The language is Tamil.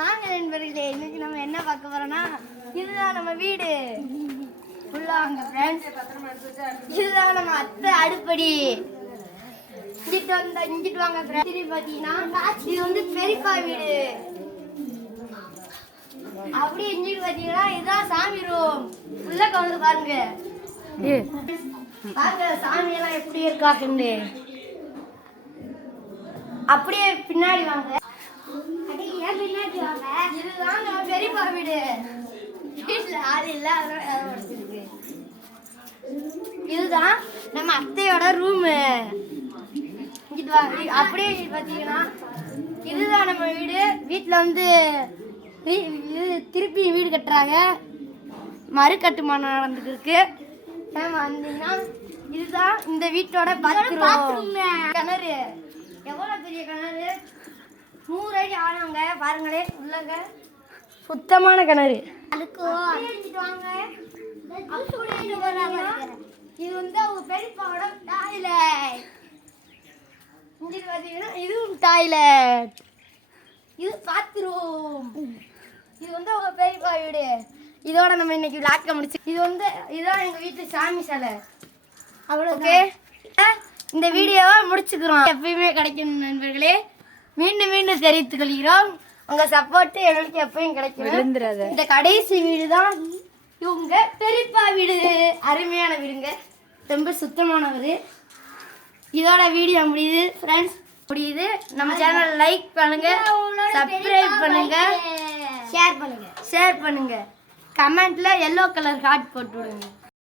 வாங்க நண்பர்களே, இன்னைக்கு நம்ம என்ன பார்க்க போறோம்னா, இதுதான் நம்ம வீடு. உள்ள வாங்க ஃப்ரெண்ட்ஸ். இதுதான் நம்ம அத்தை அடுப்படி. இங்கிட்டு வாங்க ஃப்ரெண்ட்ஸ். திரும்பி பார்த்தீங்கன்னா இது வந்து பெரியப்பா வீடு. அப்படியே இங்கிட்டு பார்த்தீங்கன்னா இதுதான் சாமி ரூம். உள்ள கவுந்து பாருங்க. பாருங்க சாமி எல்லாம் எப்படி இருக்காக்குன்னு. அப்படியே பின்னாடி வாங்க. இதுதான் நம்ம பெரியப்பா வீடு. வீட்டுல ஆறு இல்ல, இதுதான் நம்ம அத்தையோட ரூமு. அப்படியே பாத்தீங்கன்னா இதுதான் நம்ம வீடு. வீட்டுல வந்து திருப்பி வீடு கட்டுறாங்க, மறு கட்டுமானம் நடந்துட்டு இருக்கு. வந்தீங்கன்னா இதுதான் இந்த வீட்டோட பாத்ரூம். கிணறு எவ்வளவு பெரிய கிணறு, 100 அடி ஆழங்க. பாருங்களே உள்ளங்க சுத்தமான கிணறு. இது வந்து அவங்க பெரியப்பாவோட டாய்லெட். இங்க பாத்தீங்கன்னா இதுவும் டாய்லெட், இது பாத்ரூம். இது வந்து அவங்க பெரியப்பா வீடு. இதோட நம்ம இன்னைக்கு விளாக்க முடிச்சு. இது வந்து இதுதான் எங்க வீட்டு சாமி சிலை. அவ்வளோ ஓகே. இந்த வீடியோவை முடிச்சுக்கிறோம். எப்பயுமே கிடைக்கும் நண்பர்களே. மீண்டும் மீண்டும் தெரிவித்துக் கொள்கிறோம். உங்க சப்போர்ட் எங்களுக்கு எப்பயும் கிடைக்கும். இந்த கடைசி வீடு தான் இவங்க பெரியப்பா வீடு. அருமையான வீடுங்க, ரொம்ப சுத்தமானவர். இதோட வீடியோ முடியுது ஃப்ரெண்ட்ஸ், முடியுது. நம்ம சேனல் லைக் பண்ணுங்க, சப்ஸ்கிரைப் பண்ணுங்க, ஷேர் பண்ணுங்க. கமெண்ட்ல எல்லோ கலர் ஹார்ட் போட்டு விடுங்க.